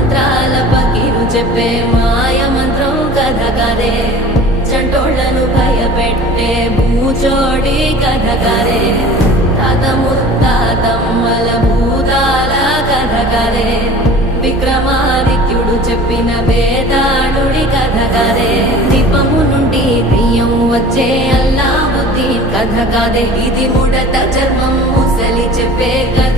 మంత్రాల పకీరు చెప్పే మాయ మంత్రం కథ కదే చంటోళ్లను భయపెట్టే భూచోడి కథ కదే తాత ముత్తాతమ్మల భూతాల కథ కదే విక్రమాదిత్యుడు చెప్పిన వేదాళుడి కథ కదే దీపము నుండి దెయ్యం వచ్చే అల్లావుద్దీన్ కథ కాదే ఇది ముడత చర్మం ముసలి చెప్పే కథ